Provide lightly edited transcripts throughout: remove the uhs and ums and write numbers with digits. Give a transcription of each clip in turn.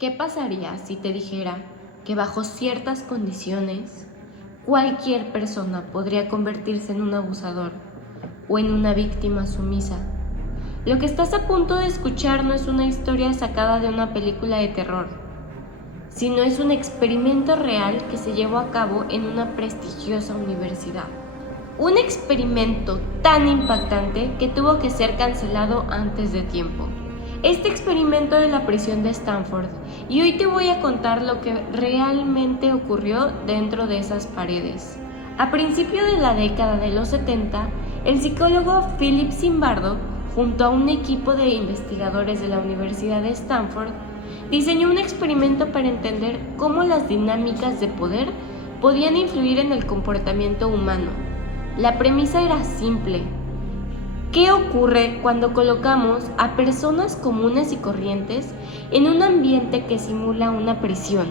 ¿Qué pasaría si te dijera que bajo ciertas condiciones cualquier persona podría convertirse en un abusador o en una víctima sumisa? Lo que estás a punto de escuchar no es una historia sacada de una película de terror, sino es un experimento real que se llevó a cabo en una prestigiosa universidad. Un experimento tan impactante que tuvo que ser cancelado antes de tiempo. Este experimento de la prisión de Stanford, y hoy te voy a contar lo que realmente ocurrió dentro de esas paredes. A principios de la década de los 70, el psicólogo Philip Zimbardo, junto a un equipo de investigadores de la Universidad de Stanford, diseñó un experimento para entender cómo las dinámicas de poder podían influir en el comportamiento humano. La premisa era simple. ¿Qué ocurre cuando colocamos a personas comunes y corrientes en un ambiente que simula una prisión?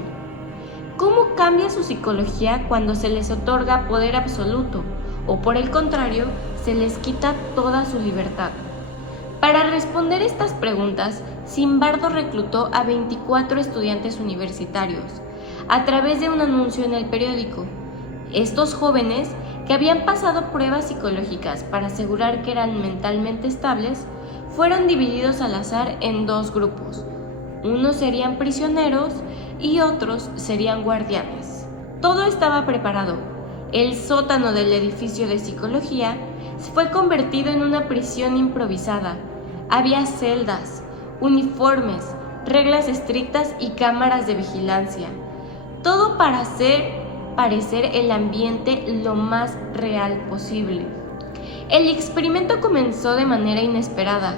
¿Cómo cambia su psicología cuando se les otorga poder absoluto o, por el contrario, se les quita toda su libertad? Para responder estas preguntas, Zimbardo reclutó a 24 estudiantes universitarios a través de un anuncio en el periódico. Estos jóvenes, que habían pasado pruebas psicológicas para asegurar que eran mentalmente estables, fueron divididos al azar en dos grupos. Unos serían prisioneros y otros serían guardianes. Todo estaba preparado. El sótano del edificio de psicología fue convertido en una prisión improvisada. Había celdas, uniformes, reglas estrictas y cámaras de vigilancia. Todo para hacer parecer el ambiente lo más real posible. El experimento comenzó de manera inesperada.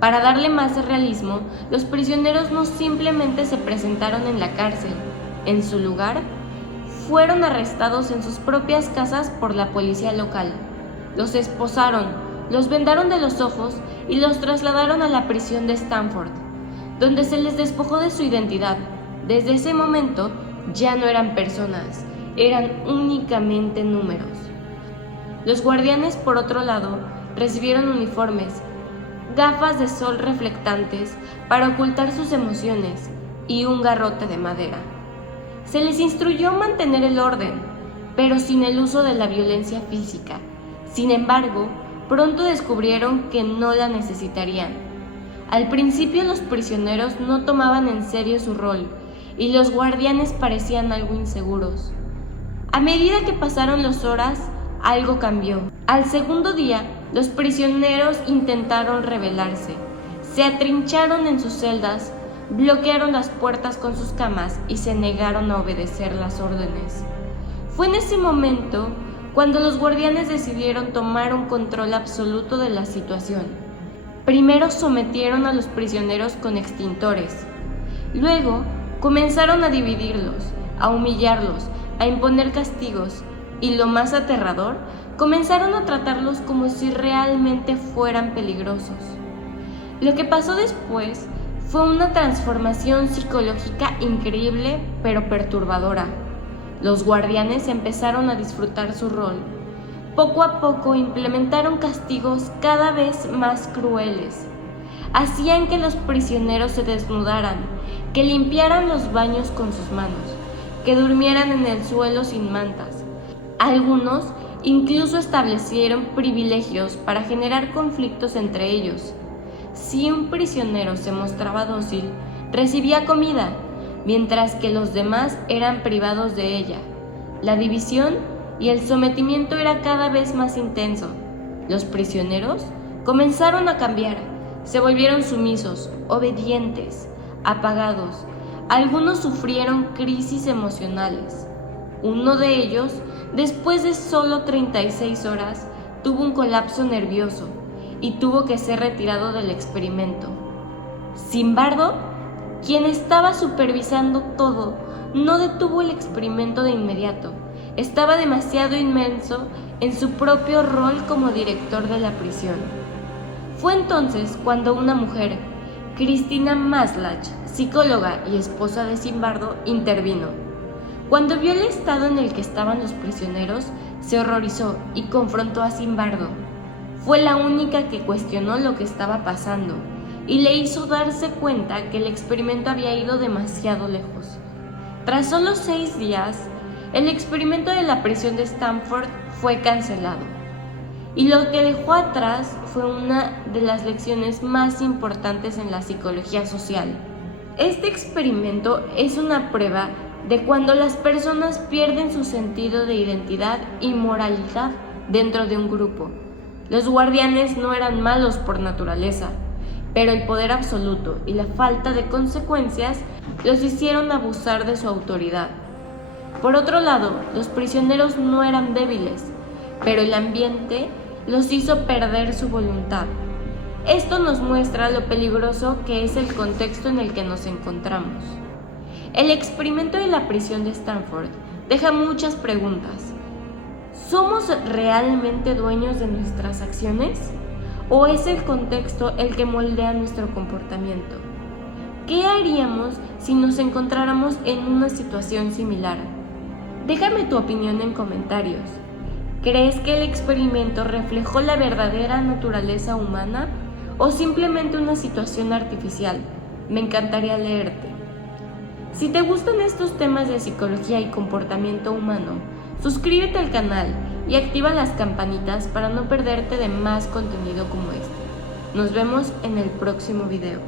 Para darle más realismo, los prisioneros no simplemente se presentaron en la cárcel. En su lugar, fueron arrestados en sus propias casas por la policía local. Los esposaron, los vendaron de los ojos y los trasladaron a la prisión de Stanford, donde se les despojó de su identidad. Desde ese momento, ya no eran personas, eran únicamente números. Los guardianes, por otro lado, recibieron uniformes, gafas de sol reflectantes para ocultar sus emociones y un garrote de madera. Se les instruyó a mantener el orden, pero sin el uso de la violencia física. Sin embargo, pronto descubrieron que no la necesitarían. Al principio los prisioneros no tomaban en serio su rol y los guardianes parecían algo inseguros. A medida que pasaron las horas, algo cambió. Al segundo día, los prisioneros intentaron rebelarse. Se atrincharon en sus celdas, bloquearon las puertas con sus camas y se negaron a obedecer las órdenes. Fue en ese momento cuando los guardianes decidieron tomar un control absoluto de la situación. Primero sometieron a los prisioneros con extintores. Luego comenzaron a dividirlos, a humillarlos, a imponer castigos y, lo más aterrador, comenzaron a tratarlos como si realmente fueran peligrosos. Lo que pasó después fue una transformación psicológica increíble pero perturbadora. Los guardianes empezaron a disfrutar su rol. Poco a poco implementaron castigos cada vez más crueles. Hacían que los prisioneros se desnudaran, que limpiaran los baños con sus manos, que durmieran en el suelo sin mantas. Algunos incluso establecieron privilegios para generar conflictos entre ellos. Si un prisionero se mostraba dócil, recibía comida, mientras que los demás eran privados de ella. La división y el sometimiento era cada vez más intenso. Los prisioneros comenzaron a cambiar, se volvieron sumisos, obedientes, apagados. Algunos sufrieron crisis emocionales. Uno de ellos, después de solo 36 horas, tuvo un colapso nervioso y tuvo que ser retirado del experimento. Zimbardo, quien estaba supervisando todo, no detuvo el experimento de inmediato. Estaba demasiado inmerso en su propio rol como director de la prisión. Fue entonces cuando una mujer, Christina Maslach, psicóloga y esposa de Zimbardo, intervino. Cuando vio el estado en el que estaban los prisioneros, se horrorizó y confrontó a Zimbardo. Fue la única que cuestionó lo que estaba pasando y le hizo darse cuenta que el experimento había ido demasiado lejos. Tras solo 6 días, el experimento de la prisión de Stanford fue cancelado, y lo que dejó atrás fue una de las lecciones más importantes en la psicología social. Este experimento es una prueba de cuando las personas pierden su sentido de identidad y moralidad dentro de un grupo. Los guardianes no eran malos por naturaleza, pero el poder absoluto y la falta de consecuencias los hicieron abusar de su autoridad. Por otro lado, los prisioneros no eran débiles, pero el ambiente los hizo perder su voluntad. Esto nos muestra lo peligroso que es el contexto en el que nos encontramos. El experimento de la prisión de Stanford deja muchas preguntas. ¿Somos realmente dueños de nuestras acciones? ¿O es el contexto el que moldea nuestro comportamiento? ¿Qué haríamos si nos encontráramos en una situación similar? Déjame tu opinión en comentarios. ¿Crees que el experimento reflejó la verdadera naturaleza humana o simplemente una situación artificial? Me encantaría leerte. Si te gustan estos temas de psicología y comportamiento humano, suscríbete al canal y activa las campanitas para no perderte de más contenido como este. Nos vemos en el próximo video.